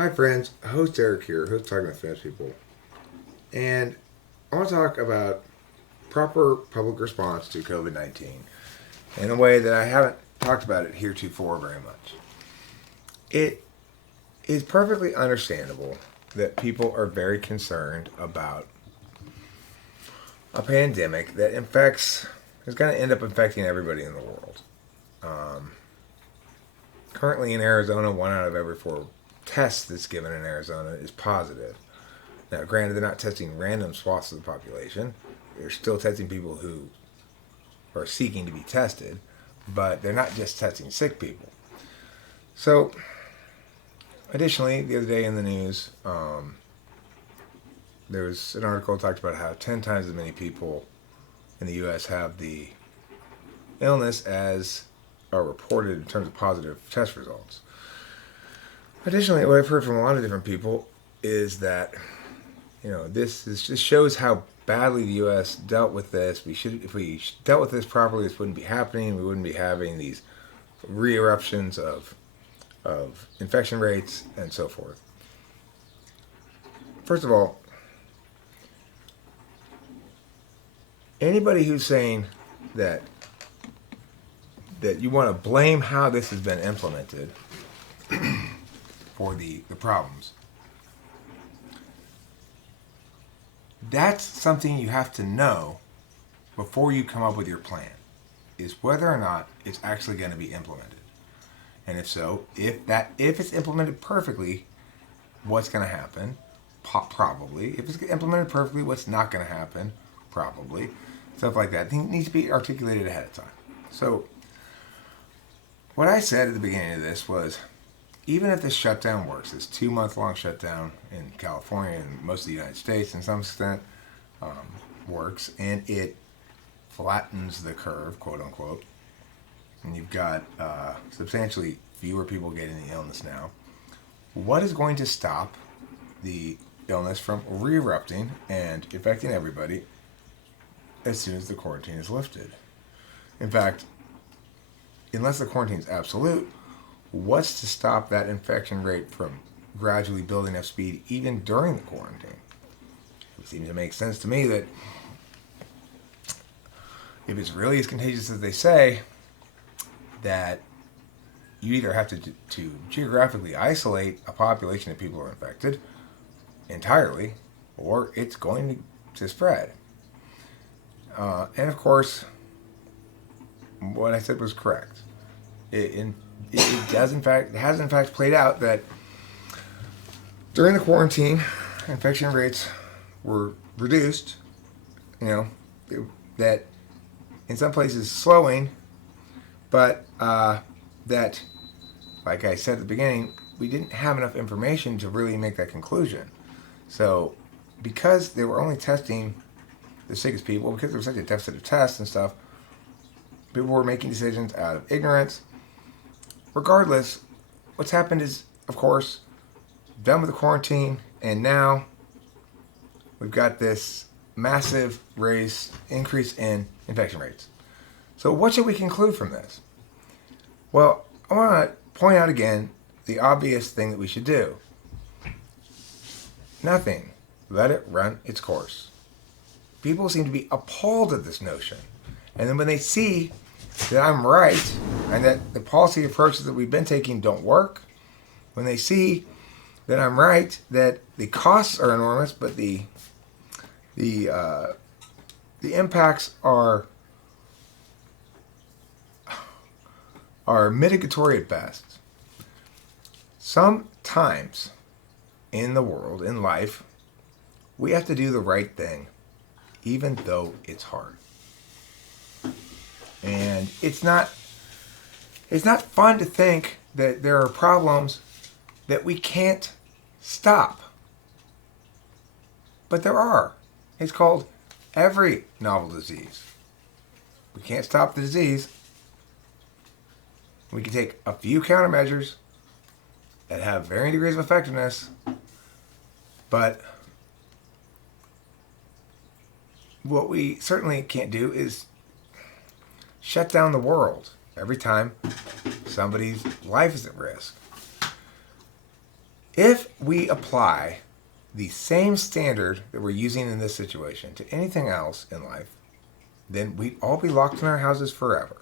Hi, friends. Host Eric here, host Talking with Famous People. And I want to talk about proper public response to COVID 19 in a way that I haven't talked about it heretofore very much. It is perfectly understandable that people are very concerned about a pandemic that is going to end up infecting everybody in the world. Um, Currently in Arizona, 1 out of every 4 tests that's given in Arizona is positive. Now, granted, they're not testing random swaths of the population. They're still testing people who are seeking to be tested, but they're not just testing sick people. So, additionally, the other day in the news, there was an article that talked about how 10 times as many people in the U.S. have the illness as are reported in terms of positive test results. Additionally, what I've heard from a lot of different people is that this shows how badly the U.S. dealt with this. If we dealt with this properly, this wouldn't be happening. We wouldn't be having these re-eruptions of infection rates and so forth. First of all, anybody who's saying that you want to blame how this has been implemented for the problems, that's something you have to know before you come up with your plan, is whether or not it's actually going to be implemented. And if so, if it's implemented perfectly, what's going to happen? Probably. If it's implemented perfectly, what's not going to happen? Probably. Stuff like that. It needs to be articulated ahead of time. So, what I said at the beginning of this was, even if this shutdown works, this 2-month-long shutdown in California and most of the United States, in some extent, works, and it flattens the curve, quote unquote, and you've got substantially fewer people getting the illness now, what is going to stop the illness from re-erupting and infecting everybody as soon as the quarantine is lifted? In fact, unless the quarantine is absolute, what's to stop that infection rate from gradually building up speed even during the quarantine? It seems to make sense to me that if it's really as contagious as they say, that you either have to geographically isolate a population of people who are infected entirely, or it's going to spread. And of course, what I said was correct. It has in fact played out that during the quarantine, infection rates were reduced. That in some places slowing, but that, like I said at the beginning, we didn't have enough information to really make that conclusion. So, because they were only testing the sickest people, because there was such a deficit of tests and stuff, people were making decisions out of ignorance. Regardless, what's happened is, of course, done with the quarantine, and now we've got this massive increase in infection rates. So what should we conclude from this? Well, I want to point out again the obvious thing that we should do. Nothing. Let it run its course. People seem to be appalled at this notion. And then when they see that I'm right and that the policy approaches that we've been taking don't work, when they see that I'm right, that the costs are enormous, but the impacts are mitigatory at best. Sometimes in the world, in life, we have to do the right thing, even though it's hard. And it's not fun to think that there are problems that we can't stop. But there are. It's called every novel disease. We can't stop the disease. We can take a few countermeasures that have varying degrees of effectiveness, but what we certainly can't do is shut down the world every time somebody's life is at risk. If we apply the same standard that we're using in this situation to anything else in life, then we'd all be locked in our houses forever.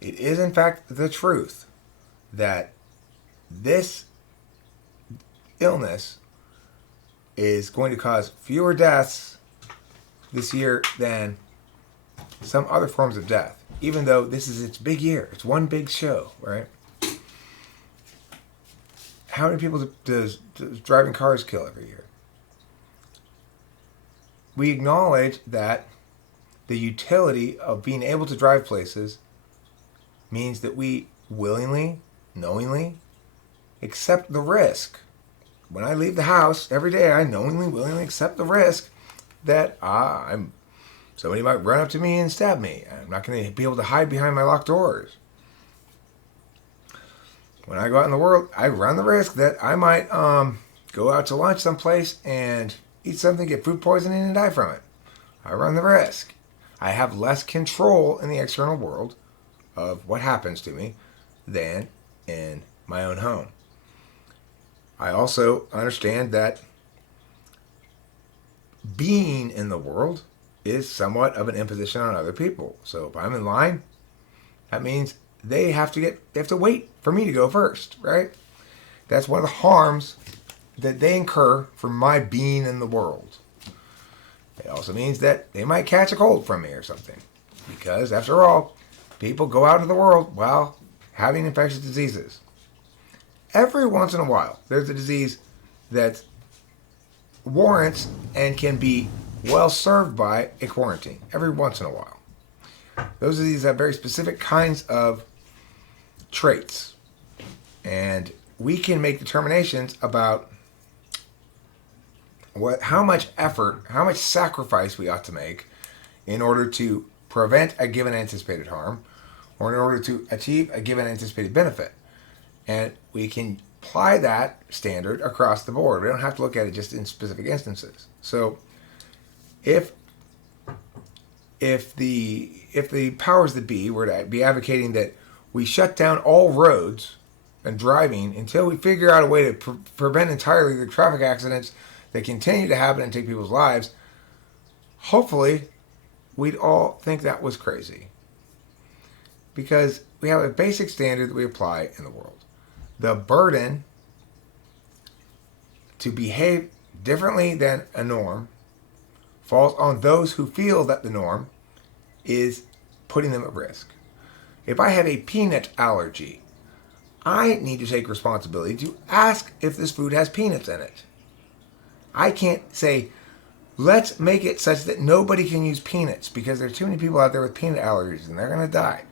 It is, in fact, the truth that this illness is going to cause fewer deaths this year than some other forms of death, even though this is its big year. It's one big show, right? How many people does driving cars kill every year? We acknowledge that the utility of being able to drive places means that we willingly, knowingly accept the risk. When I leave the house every day, I knowingly, willingly accept the risk that somebody might run up to me and stab me. I'm not going to be able to hide behind my locked doors. When I go out in the world, I run the risk that I might go out to lunch someplace and eat something, get food poisoning, and die from it. I run the risk. I have less control in the external world of what happens to me than in my own home. I also understand that being in the world is somewhat of an imposition on other people. So if I'm in line, that means they have to wait for me to go first, right? That's one of the harms that they incur from my being in the world. It also means that they might catch a cold from me or something. Because after all, people go out into the world while having infectious diseases. Every once in a while, there's a disease that warrants and can be well served by a quarantine. Every once in a while. Those diseases have very specific kinds of traits. And we can make determinations about how much effort, how much sacrifice we ought to make in order to prevent a given anticipated harm or in order to achieve a given anticipated benefit. And we can apply that standard across the board. We don't have to look at it just in specific instances. So if the powers that be were to be advocating that we shut down all roads and driving until we figure out a way to prevent entirely the traffic accidents that continue to happen and take people's lives, hopefully we'd all think that was crazy. Because we have a basic standard that we apply in the world. The burden to behave differently than a norm falls on those who feel that the norm is putting them at risk. If I have a peanut allergy, I need to take responsibility to ask if this food has peanuts in it. I can't say, let's make it such that nobody can use peanuts because there are too many people out there with peanut allergies and they're going to die.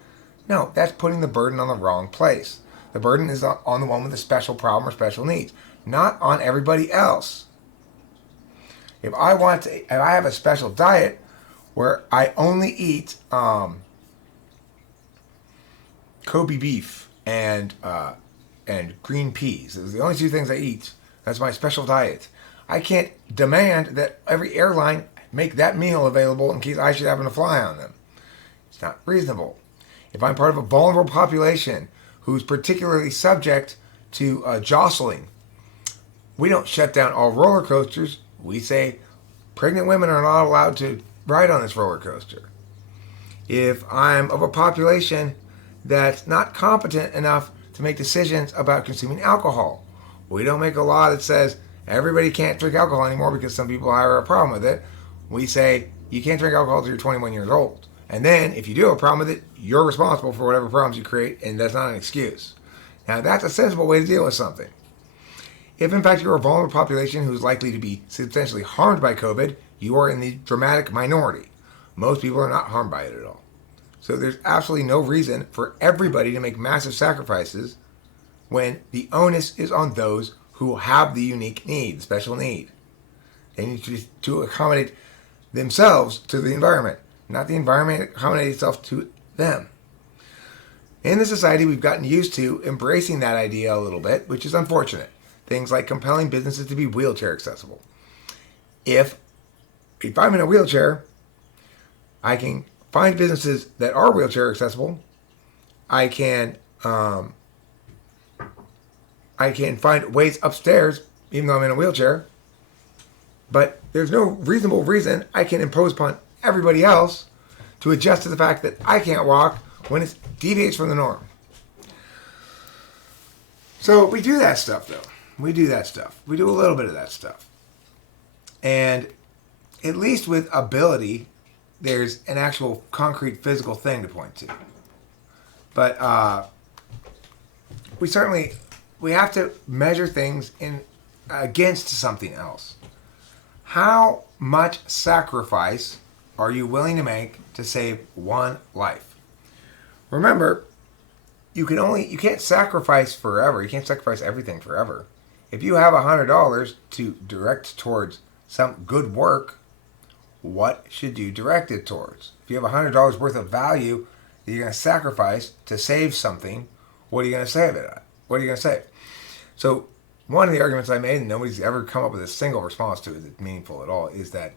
No, that's putting the burden on the wrong place. The burden is on the one with a special problem or special needs, not on everybody else. If I have a special diet where I only eat Kobe beef and green peas, those are the only two things I eat. That's my special diet. I can't demand that every airline make that meal available in case I should happen to fly on them. It's not reasonable. If I'm part of a vulnerable population who's particularly subject to jostling, we don't shut down all roller coasters. We say pregnant women are not allowed to ride on this roller coaster. If I'm of a population that's not competent enough to make decisions about consuming alcohol, we don't make a law that says everybody can't drink alcohol anymore because some people have a problem with it. We say you can't drink alcohol until you're 21 years old. And then if you do have a problem with it, you're responsible for whatever problems you create, and that's not an excuse. Now, that's a sensible way to deal with something. If, in fact, you're a vulnerable population who's likely to be substantially harmed by COVID, you are in the dramatic minority. Most people are not harmed by it at all. So there's absolutely no reason for everybody to make massive sacrifices when the onus is on those who have the unique need, the special need. They need to accommodate themselves to the environment, not the environment accommodate itself to them. In the society, we've gotten used to embracing that idea a little bit, which is unfortunate. Things like compelling businesses to be wheelchair accessible. If I'm in a wheelchair, I can find businesses that are wheelchair accessible. I can I can find ways upstairs, even though I'm in a wheelchair. But there's no reasonable reason I can impose upon everybody else to adjust to the fact that I can't walk when it deviates from the norm. So we do that stuff, though. We do that stuff. We do a little bit of that stuff. And at least with ability, there's an actual concrete physical thing to point to. But we have to measure things against something else. How much sacrifice are you willing to make to save one life? Remember, you can't sacrifice forever. You can't sacrifice everything forever. If you have $100 to direct towards some good work, what should you direct it towards? If you have $100 worth of value that you're going to sacrifice to save something, what are you going to save it at? What are you going to save? So one of the arguments I made, and nobody's ever come up with a single response to it that's meaningful at all, is that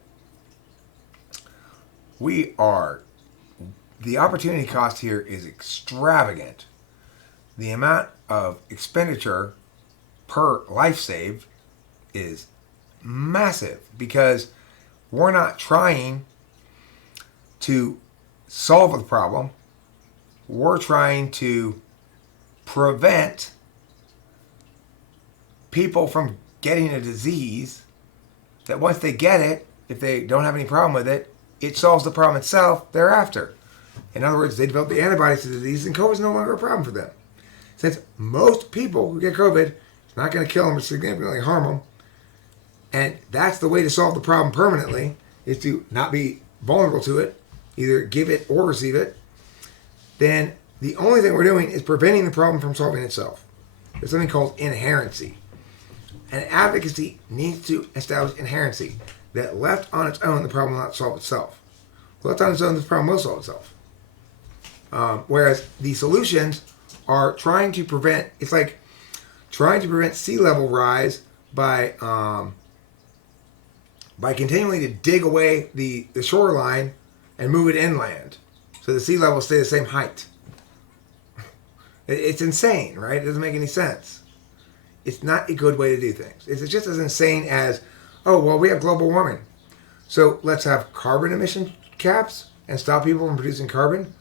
the opportunity cost here is extravagant. The amount of expenditure per life saved is massive because we're not trying to solve the problem. We're trying to prevent people from getting a disease that once they get it, if they don't have any problem with it, it solves the problem itself thereafter. In other words, they develop the antibodies to the disease and COVID is no longer a problem for them. Since most people who get COVID, it's not going to kill them or significantly harm them, and that's the way to solve the problem permanently, is to not be vulnerable to it, either give it or receive it, then the only thing we're doing is preventing the problem from solving itself. There's something called inherency. And advocacy needs to establish inherency, that left on its own, the problem will not solve itself. Left on its own, the problem will solve itself. Whereas the solutions are trying to prevent, it's like trying to prevent sea level rise by continuing to dig away the shoreline and move it inland so the sea level stay the same height. It's insane, right? It doesn't make any sense. It's not a good way to do things. It's just as insane as, oh, well, we have global warming, so let's have carbon emission caps and stop people from producing carbon.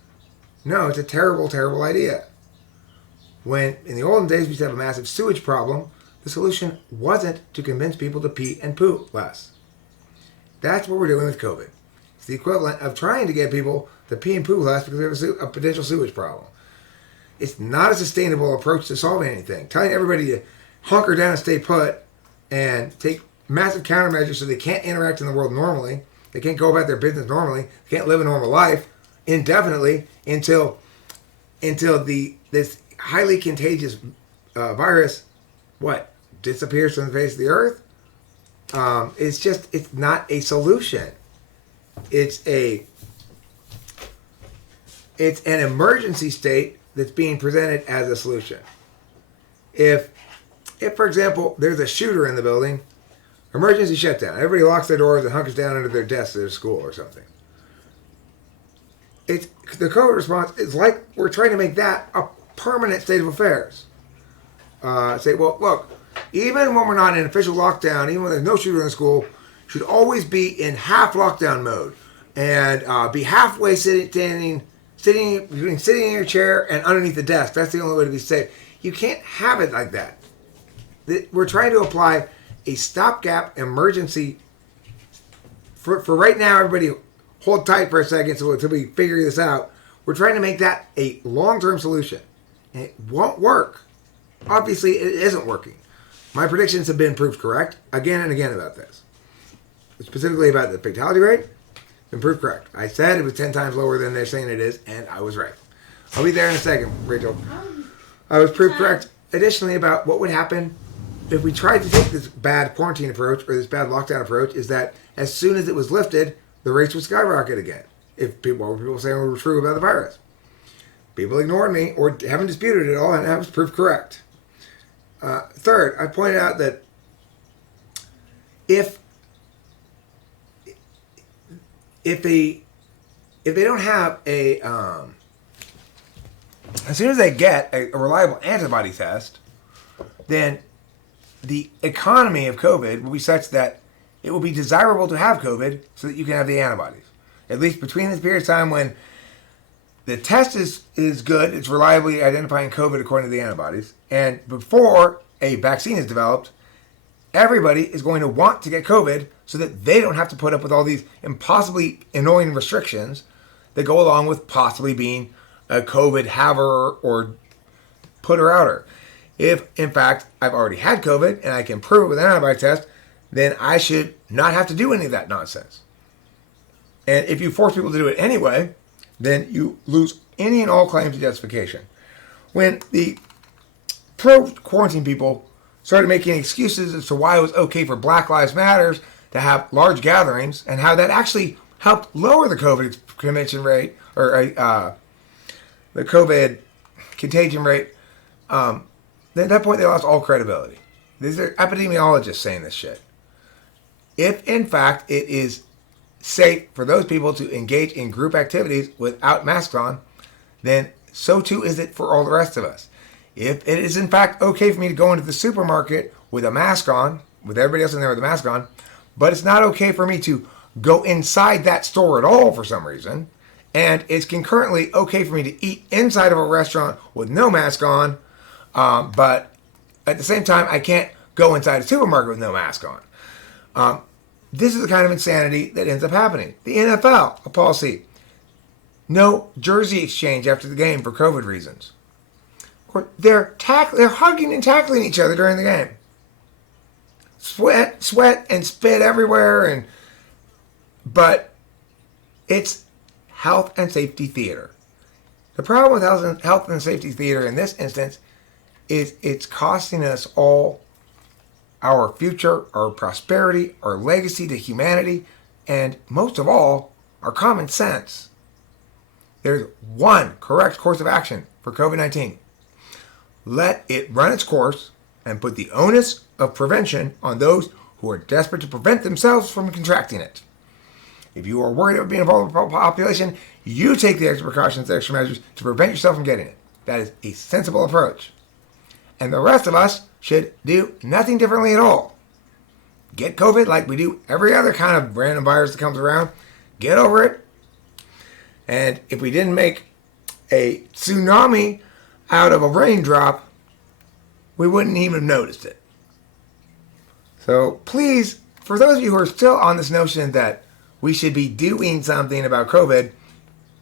No, it's a terrible, terrible idea. When in the olden days we used to have a massive sewage problem, the solution wasn't to convince people to pee and poo less. That's what we're doing with COVID. It's the equivalent of trying to get people to pee and poo less because we have a potential sewage problem. It's not a sustainable approach to solving anything. Telling everybody to hunker down and stay put and take massive countermeasures so they can't interact in the world normally, they can't go about their business normally, they can't live a normal life indefinitely until this highly contagious virus disappears from the face of the earth. It's not a solution. It's an emergency state that's being presented as a solution. If for example, there's a shooter in the building, emergency shutdown. Everybody locks their doors and hunkers down under their desks at their school or something. The COVID response is like we're trying to make that a permanent state of affairs. Say, well, look, even when we're not in official lockdown, even when there's no shooter in the school, should always be in half lockdown mode and be halfway sitting in your chair and underneath the desk. That's the only way to be safe. You can't have it like that. We're trying to apply a stopgap emergency. For right now, everybody hold tight for a second until we figure this out. We're trying to make that a long-term solution. And it won't work. Obviously, it isn't working. My predictions have been proved correct again and again about this. Specifically about the fatality rate, been proved correct. I said it was 10 times lower than they're saying it is, and I was right. I'll be there in a second, Rachel. I was proved correct. Additionally, about what would happen if we tried to take this bad quarantine approach or this bad lockdown approach, is that as soon as it was lifted, the rates would skyrocket again. What were people saying were true about the virus? People ignored me or haven't disputed it at all, and that was proved correct. Third, I pointed out that if they don't have as soon as they get a reliable antibody test, then the economy of COVID will be such that it will be desirable to have COVID so that you can have the antibodies. At least between this period of time when the test is good, it's reliably identifying COVID according to the antibodies, and before a vaccine is developed, everybody is going to want to get COVID so that they don't have to put up with all these impossibly annoying restrictions that go along with possibly being a COVID haver or putter-outer. If, in fact, I've already had COVID and I can prove it with an antibody test, then I should not have to do any of that nonsense. And if you force people to do it anyway, then you lose any and all claims to justification. When the pro-quarantine people started making excuses as to why it was okay for Black Lives Matter to have large gatherings and how that actually helped lower the COVID convention rate or the COVID contagion rate, then at that point they lost all credibility. These are epidemiologists saying this shit. If in fact it is safe for those people to engage in group activities without masks on, then so too is it for all the rest of us. If it is in fact okay for me to go into the supermarket with a mask on, with everybody else in there with a mask on, but it's not okay for me to go inside that store at all for some reason, and it's concurrently okay for me to eat inside of a restaurant with no mask on, but at the same time I can't go inside a supermarket with no mask on. This is the kind of insanity that ends up happening. The NFL, a policy, no jersey exchange after the game for COVID reasons. They're hugging and tackling each other during the game. Sweat and spit everywhere, but it's health and safety theater. The problem with health and safety theater in this instance is it's costing us all our future, our prosperity, our legacy to humanity, and most of all, our common sense. There's one correct course of action for COVID-19. Let it run its course and put the onus of prevention on those who are desperate to prevent themselves from contracting it. If you are worried about being a vulnerable population, you take the extra precautions, the extra measures to prevent yourself from getting it. That is a sensible approach. And the rest of us should do nothing differently at all. Get COVID like we do every other kind of random virus that comes around. Get over it. And if we didn't make a tsunami out of a raindrop, we wouldn't even have noticed it. So please, for those of you who are still on this notion that we should be doing something about COVID,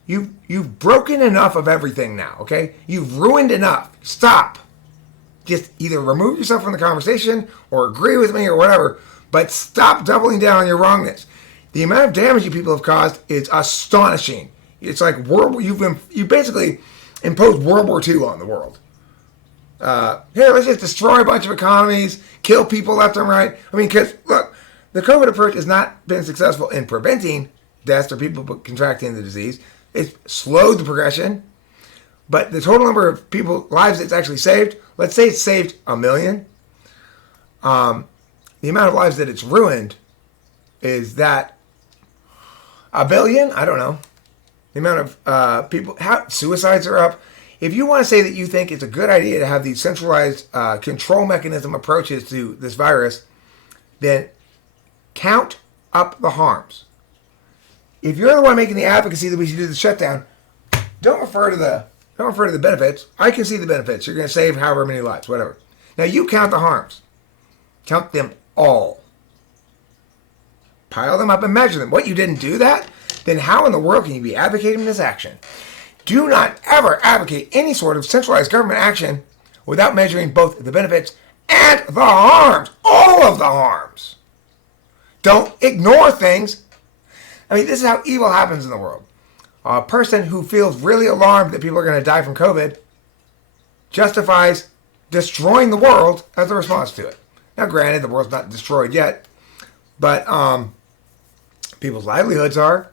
you've broken enough of everything now, okay? You've ruined enough. Stop. Just either remove yourself from the conversation or agree with me or whatever, but stop doubling down on your wrongness. The amount of damage you people have caused is astonishing. It's like you basically imposed World War II on the world. Here, let's just destroy a bunch of economies, kill people left and right. I mean, because, look, the COVID approach has not been successful in preventing deaths or people contracting the disease. It's slowed the progression. But the total number of lives it's actually saved, let's say it's saved 1 million. The amount of lives that it's ruined is that 1 billion? I don't know. The amount of suicides are up. If you want to say that you think it's a good idea to have these centralized control mechanism approaches to this virus, then count up the harms. If you're the one making the advocacy that we should do the shutdown, don't refer to the benefits. I can see the benefits. You're going to save however many lives, whatever. Now you count the harms. Count them all. Pile them up and measure them. What, you didn't do that? Then how in the world can you be advocating this action? Do not ever advocate any sort of centralized government action without measuring both the benefits and the harms. All of the harms. Don't ignore things. I mean, this is how evil happens in the world. A person who feels really alarmed that people are going to die from COVID justifies destroying the world as a response to it. Now, granted, the world's not destroyed yet, but people's livelihoods are.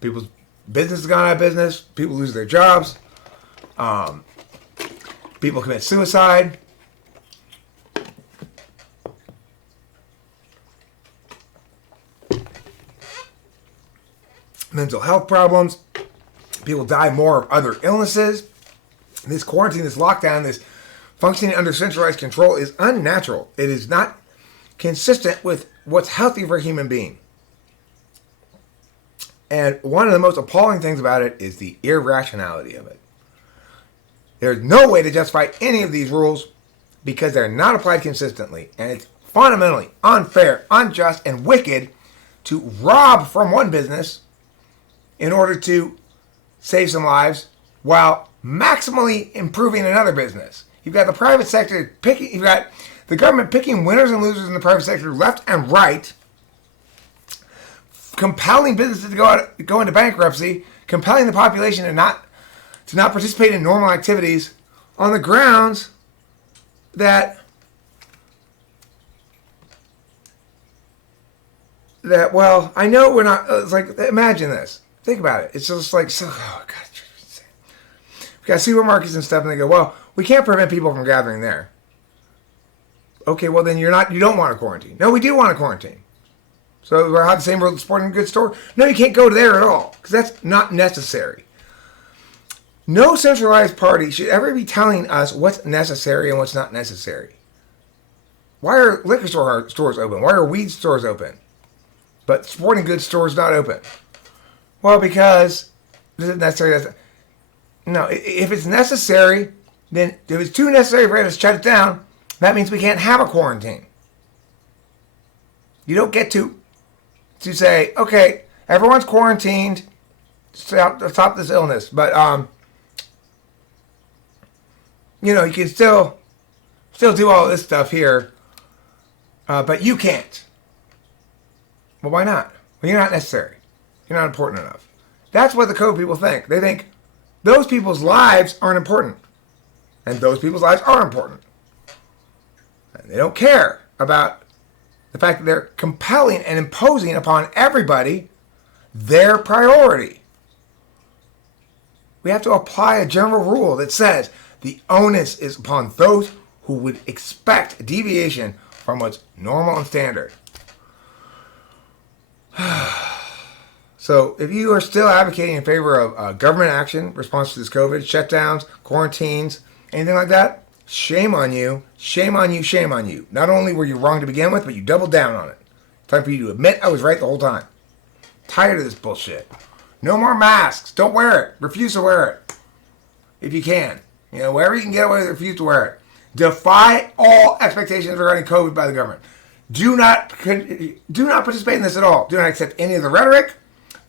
People's business has gone out of business. People lose their jobs. People commit suicide. Mental health problems. People die more of other illnesses. This quarantine, this lockdown, this functioning under centralized control is unnatural. It is not consistent with what's healthy for a human being. And one of the most appalling things about it is the irrationality of it. There's no way to justify any of these rules because they're not applied consistently. And it's fundamentally unfair, unjust, and wicked to rob from one business in order to save some lives while maximally improving another business. You've got the private sector picking, you've got the government picking winners and losers in the private sector left and right, compelling businesses to go into bankruptcy, compelling the population to not participate in normal activities on the grounds that well, I know we're not. It's like, imagine this. Think about it. It's just like, so, oh God, it's insane. We've got supermarkets and stuff, and they go, well, we can't prevent people from gathering there. Okay, well then you don't want to quarantine. No, we do want to quarantine. So we're the same rule with sporting goods store. No, you can't go there at all because that's not necessary. No centralized party should ever be telling us what's necessary and what's not necessary. Why are liquor stores open? Why are weed stores open? But sporting goods stores not open? Well, because this is necessary. No, if it's necessary, then if it's too necessary for us to shut it down, that means we can't have a quarantine. You don't get to say, okay, everyone's quarantined to stop this illness, but you can still do all this stuff here, but you can't. Well, why not? Well, you're not necessary. You're not important enough. That's what the COVID people think. They think those people's lives aren't important, and those people's lives are important. And they don't care about the fact that they're compelling and imposing upon everybody their priority. We have to apply a general rule that says the onus is upon those who would expect deviation from what's normal and standard. So if you are still advocating in favor of government action in response to this COVID, shutdowns, quarantines, anything like that, shame on you, shame on you, shame on you. Not only were you wrong to begin with, but you doubled down on it. Time for you to admit I was right the whole time. Tired of this bullshit. No more masks. Don't wear it. Refuse to wear it. If you can. Wherever you can get away with it, refuse to wear it. Defy all expectations regarding COVID by the government. Do not participate in this at all. Do not accept any of the rhetoric.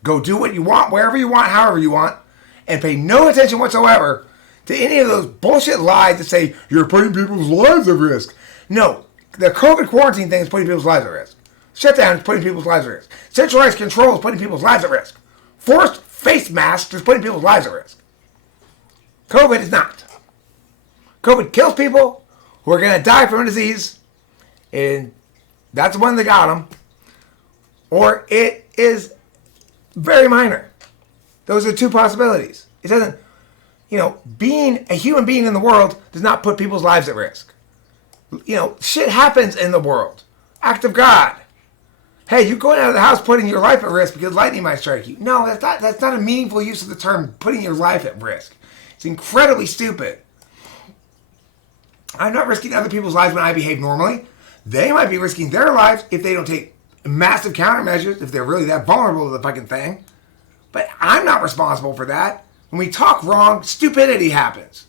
Go do what you want, wherever you want, however you want, and pay no attention whatsoever to any of those bullshit lies that say you're putting people's lives at risk. No, the COVID quarantine thing is putting people's lives at risk. Shutdown is putting people's lives at risk. Centralized control is putting people's lives at risk. Forced face masks is putting people's lives at risk. COVID is not. COVID kills people who are going to die from a disease, and that's when they got them. Or it is very minor. Those are two possibilities. It doesn't, being a human being in the world does not put people's lives at risk. Shit happens in the world. Act of God. Hey, you're going out of the house putting your life at risk because lightning might strike you. No, that's not a meaningful use of the term putting your life at risk. It's incredibly stupid. I'm not risking other people's lives when I behave normally. They might be risking their lives if they don't take massive countermeasures, if they're really that vulnerable to the fucking thing. But I'm not responsible for that. When we talk wrong, stupidity happens.